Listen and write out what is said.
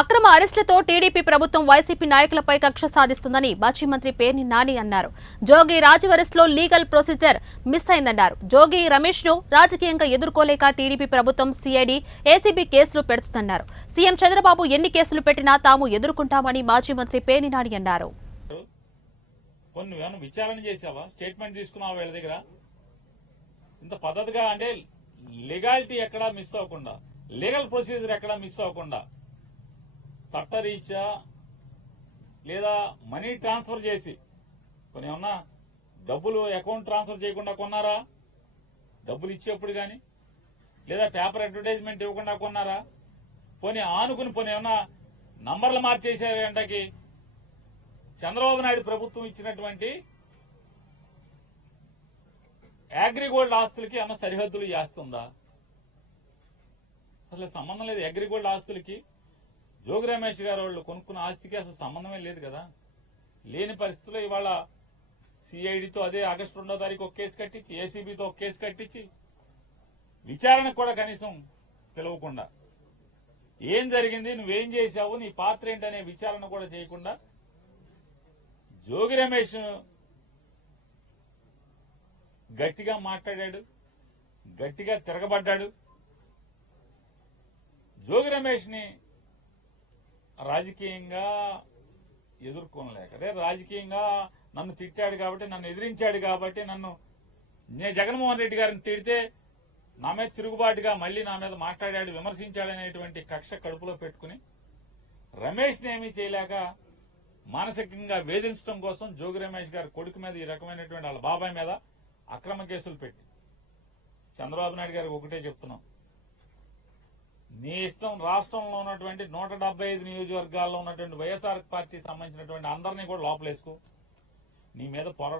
అక్రమ అరెస్టులతో టీడీపీ ప్రభుత్వం వైసీపీ నాయకులపై కక్ష సాధిస్తుందని మాజీ మంత్రి పేర్ని నాని అన్నారు. జోగి రాజు అరెస్టులో legal procedure miss అయిందన్నారు. Jogi Ramesh ను రాజకీయంగా ఎదుర్కోలేక టీడీపీ ప్రభుత్వం సిఐడి, ఏసీబీ కేసులు పెడుతుందన్నారు. సీఎం చంద్రబాబు ఎన్ని కేసులు పెట్టినా తాము ఎదుర్కొంటామని మాజీ మంత్రి పేర్ని నాని అన్నారు. విచారణ చేసావా? స్టేట్మెంట్ తీసుకున్నావా వీళ్ళ దగ్గర? ఇంత పద్ధతిగా అంటే లీగాలిటీ ఎక్కడా మిస్ అవ్వకుండా, లీగల్ ప్రొసీజర్ ఎక్కడా మిస్ అవ్వకుండా చట్టరీత్యా లేదా మనీ ట్రాన్స్ఫర్ చేసి కొన్ని ఏమన్నా డబ్బులు అకౌంట్ ట్రాన్స్ఫర్ చేయకుండా కొన్నారా? డబ్బులు ఇచ్చేప్పుడు కానీ లేదా పేపర్ అడ్వర్టైజ్మెంట్ ఇవ్వకుండా కొన్నారా? పోనీ ఆనుకుని పోనీ ఏమన్నా నంబర్లు మార్చేసారు ఎంటకి చంద్రబాబు నాయుడు ప్రభుత్వం ఇచ్చినటువంటి అగ్రిగోల్డ్ ఆస్తులకి ఏమన్నా సరిహద్దులు చేస్తుందా? అసలు సంబంధం లేదు. అగ్రిగోల్డ్ ఆస్తులకి జోగి రమేష్ గారు వాళ్ళు కొనుక్కున్న ఆస్తికి అసలు సంబంధమే లేదు కదా. లేని పరిస్థితుల్లో ఇవాళ సిఐడితో అదే ఆగస్టు 2వ తారీఖు ఒక కేసు కట్టించి, ఏసీబీతో ఒక కేసు కట్టించి విచారణకు కూడా కనీసం పిలవకుండా ఏం జరిగింది, నువ్వేం చేశావు, నీ పాత్ర ఏంటనే విచారణ కూడా చేయకుండా జోగి రమేష్ గట్టిగా మాట్లాడాడు, గట్టిగా తిరగబడ్డాడు. జోగి రమేష్ ని రాజకీయంగా ఎదుర్కోలేక, అదే రాజకీయంగా నన్ను తిట్టాడు కాబట్టి, నన్ను ఎదిరించాడు కాబట్టి, నేను జగన్మోహన్ రెడ్డి గారిని తిడితే నా మీద తిరుగుబాటుగా మళ్లీ నా మీద మాట్లాడాడు, విమర్శించాడనేటువంటి కక్ష కడుపులో పెట్టుకుని రమేష్ ని ఏమీ చేయలేక మానసికంగా వేధించడం కోసం జోగి రమేష్ గారి కొడుకు మీద ఈ రకమైనటువంటి వాళ్ళ బాబాయ్ మీద అక్రమ కేసులు పెట్టి చంద్రబాబు నాయుడు గారికి ఒకటే చెప్తున్నాం, నీ ఇష్టం రాష్ట్రంలో ఉన్నటువంటి 175 నియోజకవర్గాల్లో ఉన్నటువంటి వైఎస్ఆర్ పార్టీకి సంబంధించినటువంటి అందరినీ కూడా లోపలేసుకో, నీ మీద పోరాటం